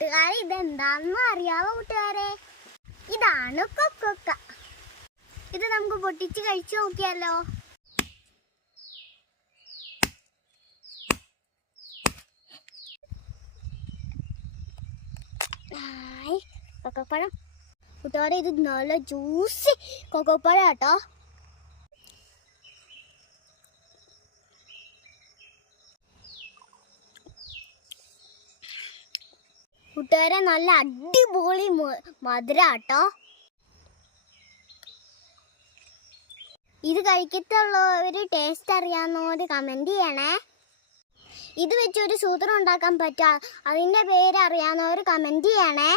കൂട്ടുകാരെ ഇതെന്താണെന്ന് അറിയാവോ കൂട്ടുകാരെ? ഇതാണ് കൊക്കോക്ക. ഇത് നമുക്ക് പൊട്ടിച്ച് കഴിച്ചു നോക്കിയാലോ? കൊക്കോപ്പഴം കൂട്ടുകാരെ, ഇത് നല്ല ജ്യൂസി കൊക്കോപ്പഴം കേട്ടോ. കൂട്ടുകാരെ നല്ല അടിപൊളി മധുരാട്ടോ. ഇത് കഴിക്കത്തുള്ളവര് ടേസ്റ്റ് അറിയാവുന്നവര് കമന്റ് ചെയ്യണേ. ഇത് വെച്ചൊരു സൂത്രം ഉണ്ടാക്കാൻ പറ്റുക, അതിൻ്റെ പേര് അറിയാവുന്നവർ കമന്റ് ചെയ്യണേ.